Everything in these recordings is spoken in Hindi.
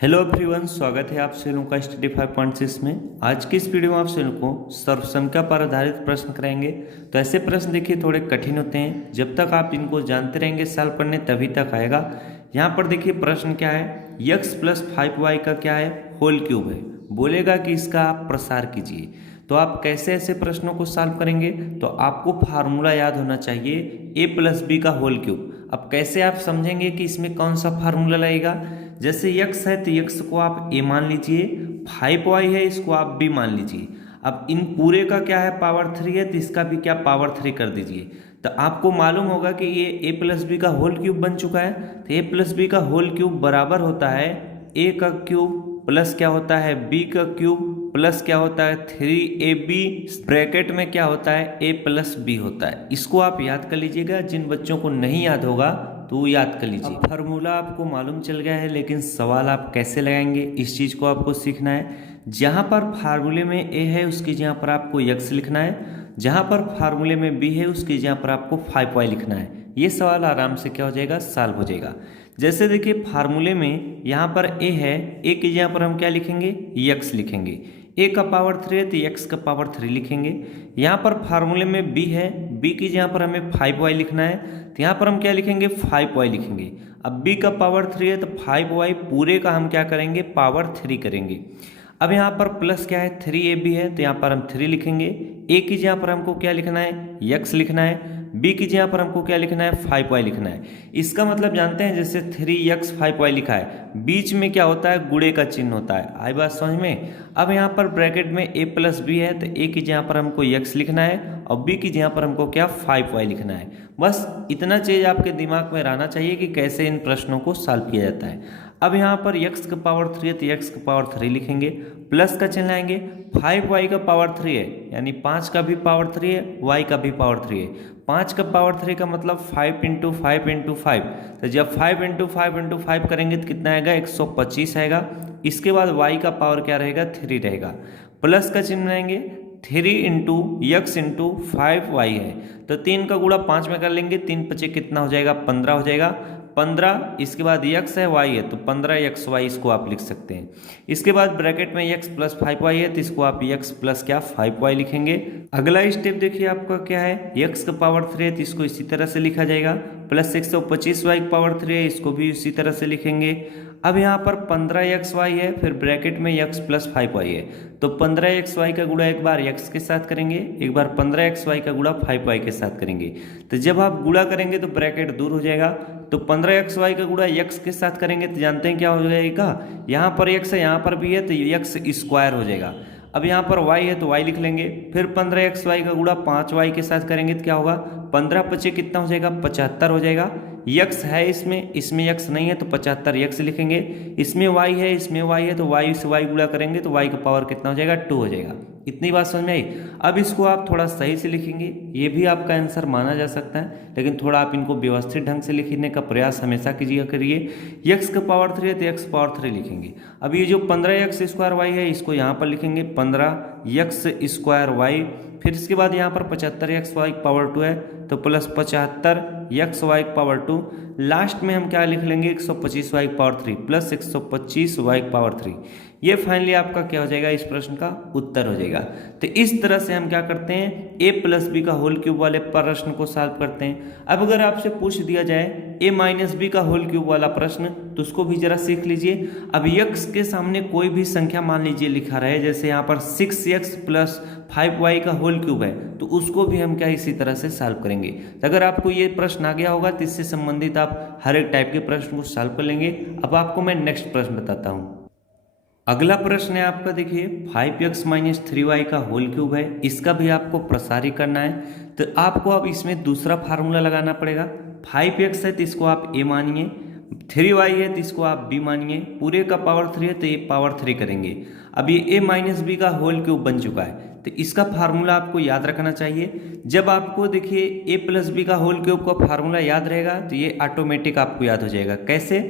हेलो एवरीवन, स्वागत है आप सभी का स्टडी 5.6 में। आज की इस वीडियो में आप सभी को सर्वसंख्या पर आधारित प्रश्न कराएंगे। तो ऐसे प्रश्न देखिए थोड़े कठिन होते हैं, जब तक आप इनको जानते रहेंगे सॉल्व करने तभी तक आएगा। यहाँ पर देखिए प्रश्न क्या है, x प्लस 5y का क्या है, होल क्यूब है। बोलेगा कि इसका आप प्रसार कीजिए। तो आप कैसे ऐसे प्रश्नों को सॉल्व करेंगे, तो आपको फार्मूला याद होना चाहिए a प्लस बी का होल क्यूब। अब कैसे आप समझेंगे कि इसमें कौन सा फार्मूला लगेगा। जैसे x है तो x को आप a मान लीजिए, 5y है इसको आप b मान लीजिए। अब इन पूरे का क्या है, पावर 3 है, तो इसका भी क्या पावर 3 कर दीजिए। तो आपको मालूम होगा कि ये a प्लस बी का होल क्यूब बन चुका है। तो a प्लस बी का होल क्यूब बराबर होता है a का क्यूब प्लस क्या होता है b का क्यूब प्लस क्या होता है 3ab, ब्रैकेट में क्या होता है a प्लस बी होता है। इसको आप याद कर लीजिएगा। जिन बच्चों को नहीं याद होगा तो याद कर लीजिए। फार्मूला आपको मालूम चल गया है, लेकिन सवाल आप कैसे लगाएंगे इस चीज़ को आपको सीखना है। जहाँ पर फार्मूले में a है उसकी जहाँ पर आपको x लिखना है, जहाँ पर फार्मूले में b है उसकी जहाँ पर आपको 5y लिखना है। ये सवाल आराम से क्या हो जाएगा, सॉल्व हो जाएगा। जैसे देखिए फार्मूले में यहाँ पर a है, a की जगह पर हम क्या लिखेंगे, x लिखेंगे। a का पावर 3 है तो x का पावर 3 लिखेंगे। यहाँ पर फार्मूले में b है, b की जगह पर हमें 5y लिखना है, तो यहाँ पर हम क्या लिखेंगे, 5y लिखेंगे। अब b का पावर 3 है तो 5y पूरे का हम क्या करेंगे, पावर 3 करेंगे। अब यहाँ पर प्लस क्या है, 3ab है, तो यहाँ पर हम 3 लिखेंगे। a की जगह पर हमको क्या लिखना है, x लिखना है। b की जगह पर हमको क्या लिखना है, 5y लिखना है। इसका मतलब जानते हैं, जैसे 3x 5y लिखा है, बीच में क्या होता है, गुणे का चिन्ह होता है। आई बात समझ में। अब यहाँ पर ब्रैकेट में a प्लस बी है, तो a की जगह पर हमको x लिखना है और b की जगह पर हमको क्या 5y लिखना है। बस इतना चीज आपके दिमाग में रहना चाहिए कि कैसे इन प्रश्नों को सॉल्व किया जाता है। अब यहाँ पर x का पावर 3 है तो x का पावर 3 लिखेंगे, प्लस का चिन्ह लाएंगे। 5y का पावर 3 है, यानी 5 का भी पावर 3 है, y का भी पावर 3 है। 5 का पावर 3 का मतलब 5 इंटू 5 इंटू 5। तो जब 5 इंटू 5 इंटू 5 करेंगे तो कितना आएगा, 125 आएगा। इसके बाद y का पावर क्या रहेगा, 3 रहेगा। प्लस का चिन्ह लाएंगे, 3 इंटू x इंटू 5y है, तो 3 का गुणा 5 में कर लेंगे, 3 पचे कितना हो जाएगा, 15 हो जाएगा। 15, इसके बाद x है y है तो 15xy इसको आप लिख सकते हैं। इसके बाद ब्रैकेट में x प्लस 5y है तो इसको आप x प्लस क्या 5y लिखेंगे। अगला स्टेप देखिए आपका क्या है, x का पावर 3 है तो इसको इसी तरह से लिखा जाएगा, प्लस 125y का पावर 3 है इसको भी इसी तरह से लिखेंगे। अब यहाँ पर 15xy है, फिर ब्रैकेट में x प्लस 5y है, तो 15xy का गुणा एक बार x के साथ करेंगे, एक बार 15xy का गुणा 5y के साथ करेंगे। तो जब आप गुणा करेंगे तो ब्रैकेट दूर हो जाएगा, तो 15xy का गुणा x के साथ करेंगे तो जानते हैं क्या हो जाएगा, यहाँ पर x है यहाँ पर भी है तो x स्क्वायर हो जाएगा। अब यहाँ पर y है तो y लिख लेंगे, फिर 15xy का गुणा 5y के साथ करेंगे तो क्या होगा, 15 पचे कितना हो जाएगा, 75 हो जाएगा। x है इसमें x नहीं है तो 75x लिखेंगे। इसमें y है इसमें y है तो y से y गुणा करेंगे तो y का पावर कितना हो जाएगा, 2 हो जाएगा। इतनी बात समझ में आई। अब इसको आप थोड़ा सही से लिखेंगे, ये भी आपका आंसर माना जा सकता है, लेकिन थोड़ा आप इनको व्यवस्थित ढंग से लिखने का प्रयास हमेशा कीजिए करिए। x का पावर 3 है तो x पावर 3 लिखेंगे। अब ये जो 15x स्क्वायर y है इसको यहाँ पर लिखेंगे 15x स्क्वायर y, फिर इसके बाद यहाँ पर 75xy पावर 2 है तो प्लस 75xy पावर 2, लास्ट में हम क्या लिख लेंगे, 125y power 3 plus 125y power 3। ये फाइनली आपका क्या हो जाएगा, इस प्रश्न का उत्तर हो जाएगा। तो इस तरह से हम क्या करते हैं, a प्लस बी का होल क्यूब वाले प्रश्न को सॉल्व करते हैं। अब अगर आपसे पूछ दिया जाए a माइनस बी का होल क्यूब वाला प्रश्न, तो उसको भी जरा सीख लीजिए। अब x के सामने कोई भी संख्या मान लीजिए लिखा रहे, जैसे यहाँ पर 6x प्लस 5y का होल क्यूब है, तो उसको भी हम क्या इसी तरह से सॉल्व करेंगे। तो अगर आपको ये प्रश्न आ गया होगा तो इससे संबंधित आप हर एक टाइप के प्रश्न को सॉल्व कर लेंगे। अब आपको मैं नेक्स्ट प्रश्न बताता हूँ। अगला प्रश्न है आपका, देखिए 5x माइनस 3y का होल क्यूब है, इसका भी आपको प्रसारित करना है। तो आपको अब इसमें दूसरा फार्मूला लगाना पड़ेगा। 5x है तो इसको आप a मानिए, 3y है तो इसको आप b मानिए, पूरे का पावर 3 है तो ये पावर 3 करेंगे। अब ये a माइनस बी का होल क्यूब बन चुका है, तो इसका फार्मूला आपको याद रखना चाहिए। जब आपको देखिए a प्लस बी का होल क्यूब का फार्मूला याद रहेगा तो ये ऑटोमेटिक आपको याद हो जाएगा। कैसे,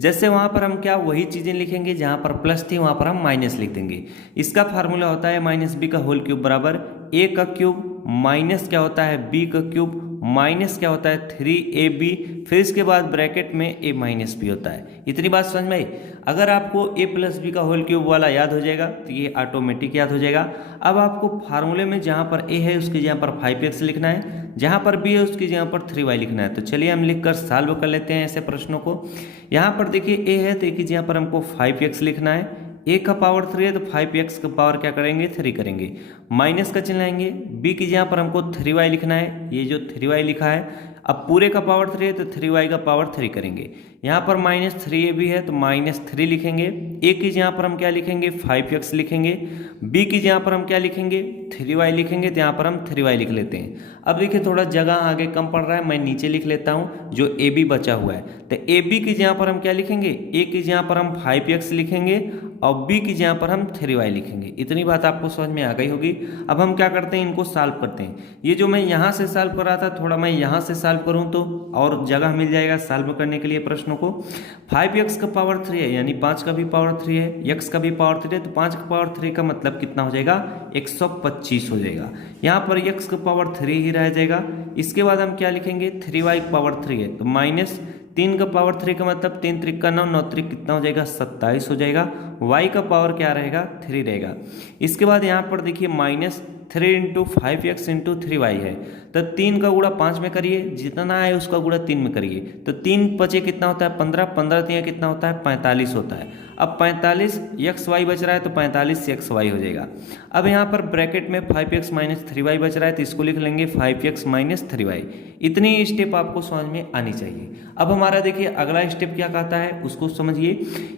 जैसे वहाँ पर हम क्या वही चीज़ें लिखेंगे, जहाँ पर प्लस थी वहाँ पर हम माइनस लिख देंगे। इसका फार्मूला होता है माइनस बी का होल क्यूब बराबर a का क्यूब माइनस क्या होता है b का क्यूब माइनस क्या होता है 3ab, फिर इसके बाद ब्रैकेट में a माइनस बी होता है। इतनी बात समझ में आई। अगर आपको a प्लस बी का होल क्यूब वाला याद हो जाएगा तो ये ऑटोमेटिक याद हो जाएगा। अब आपको फार्मूले में जहाँ पर a है उसकी जगह पर 5x लिखना है, जहाँ पर b है उसकी जगह पर 3y लिखना है। तो चलिए हम लिखकर सॉल्व कर लेते हैं ऐसे प्रश्नों को। यहाँ पर देखिए a है तो a की जगह पर हमको 5x लिखना है, a का पावर 3 है तो 5x का पावर क्या करेंगे 3 करेंगे, माइनस का चिन्ह लाएंगे। b की जगह पर हमको 3y लिखना है, ये जो 3y लिखा है, अब पूरे का पावर 3 है तो 3y का पावर 3 करेंगे। यहाँ पर माइनस 3ab है तो माइनस 3 लिखेंगे। a की जगह पर हम क्या लिखेंगे 5x लिखेंगे, b की जगह पर हम क्या लिखेंगे 3y लिखेंगे, तो यहाँ पर हम 3y लिख लेते हैं। अब देखिए थोड़ा जगह आगे कम पड़ रहा है, मैं नीचे लिख लेता हूँ जो ab बचा हुआ है। तो ab की जगह पर हम क्या लिखेंगे, a की जगह पर हम 5x लिखेंगे और b की जगह पर हम 3y लिखेंगे। इतनी बात आपको समझ में आ गई होगी। अब हम क्या करते हैं, इनको सॉल्व करते हैं। ये जो मैं यहाँ से सॉल्व कर रहा था थोड़ा मैं यहाँ से सॉल्व करूँ तो और जगह मिल जाएगा सॉल्व करने के लिए प्रश्नों को। 5x का पावर 3 है यानी 5 का भी पावर 3 है, x का भी पावर 3 है, तो 5 का पावर 3 का मतलब कितना हो जाएगा 125 हो जाएगा। यहाँ पर x का पावर 3 ही रह जाएगा। इसके बाद हम क्या लिखेंगे 3y का पावर 3 है तो माइनस 3 का पावर 3 का मतलब 3 त्रिक का 9, 9 त्रिक कितना हो जाएगा 27 हो जाएगा। y का पावर क्या रहेगा 3 रहेगा। इसके बाद यहाँ पर देखिए minus 3 into 5x into 3y है, तो 3 का गुणा 5 में करिए, जितना है उसका गुणा 3 में करिए, तो 3 बचे कितना होता है 15, 15 3 कितना होता है 45 होता है। अब 45 xy बच रहा है तो 45 xy हो जाएगा। अब यहाँ पर ब्रैकेट में 5x माइनस 3y बच रहा है तो इसको लिख लेंगे 5x माइनस 3y। इतनी स्टेप आपको समझ में आनी चाहिए। अब हमारा देखिए अगला स्टेप क्या कहता है उसको समझिए।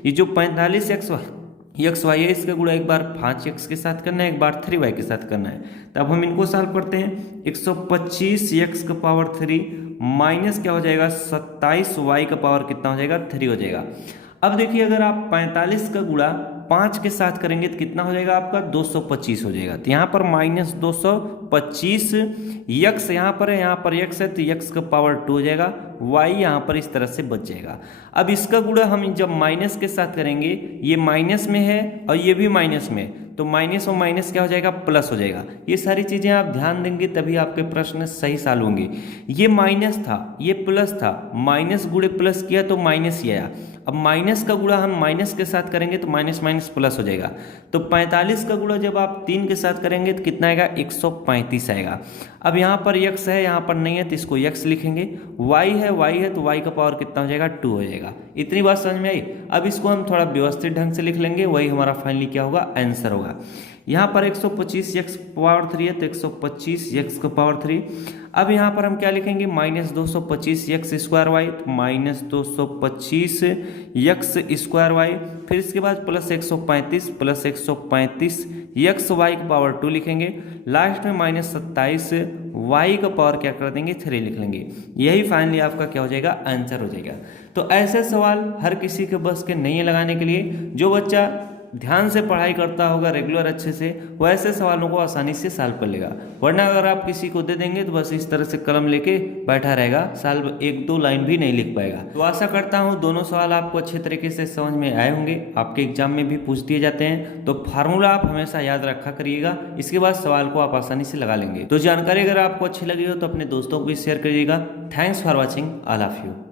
ये जो 45 xy है इसका गुणा एक बार 5x के साथ करना है, एक बार 3y के साथ करना है। तब हम इनको सॉल्व करते हैं। 125x का पावर 3 माइनस क्या हो जाएगा 27y का पावर कितना हो जाएगा 3 हो जाएगा। अब देखिए अगर आप 45 का गुणा 5 के साथ करेंगे तो कितना हो जाएगा आपका 225 हो जाएगा। तो यहाँ पर माइनस 225 x यहाँ पर है, यहाँ पर x है तो x का पावर 2 हो जाएगा, y यहाँ पर इस तरह से बच जाएगा। अब इसका गुणा हम जब माइनस के साथ करेंगे, ये माइनस में है और ये भी माइनस में, तो माइनस और माइनस क्या हो जाएगा प्लस हो जाएगा। ये सारी चीज़ें आप ध्यान देंगे तभी आपके प्रश्न सही सॉल्व होंगे। ये माइनस था ये प्लस था, माइनस गुणे प्लस किया तो माइनस ही आया। अब माइनस का गुणा हम माइनस के साथ करेंगे तो माइनस माइनस प्लस हो जाएगा। तो 45 का गुणा जब आप 3 के साथ करेंगे तो कितना आएगा 135 आएगा। अब यहाँ पर x है यहाँ पर नहीं है तो इसको x लिखेंगे, y है तो y का पावर कितना हो जाएगा 2 हो जाएगा। इतनी बात समझ में आई। अब इसको हम थोड़ा व्यवस्थित ढंग से लिख लेंगे, वही हमारा फाइनली क्या होगा आंसर होगा। यहाँ पर 125x पावर 3 है तो 125x का पावर 3। अब यहाँ पर हम क्या लिखेंगे माइनस 225x स्क्वायर वाई, तो माइनस 225x स्क्वायर वाई, फिर इसके बाद प्लस 135 x वाई का पावर 2 लिखेंगे, लास्ट में माइनस 27 y का पावर क्या कर देंगे 3 लिख लेंगे। यही फाइनली आपका क्या हो जाएगा आंसर हो जाएगा। तो ऐसे सवाल हर किसी के बस के नहीं है लगाने के लिए। जो बच्चा ध्यान से पढ़ाई करता होगा रेगुलर अच्छे से, वो ऐसे सवालों को आसानी से सॉल्व कर लेगा। वरना अगर आप किसी को दे देंगे तो बस इस तरह से कलम लेके बैठा रहेगा, सॉल्व 1-2 लाइन भी नहीं लिख पाएगा। तो आशा करता हूँ दोनों सवाल आपको अच्छे तरीके से समझ में आए होंगे। आपके एग्जाम में भी पूछ दिए जाते हैं, तो फार्मूला आप हमेशा याद रखा करिएगा, इसके बाद सवाल को आप आसानी से लगा लेंगे। तो जानकारी अगर आपको अच्छी लगी हो तो अपने दोस्तों को भी शेयर करिएगा। Thanks for watching, all of you.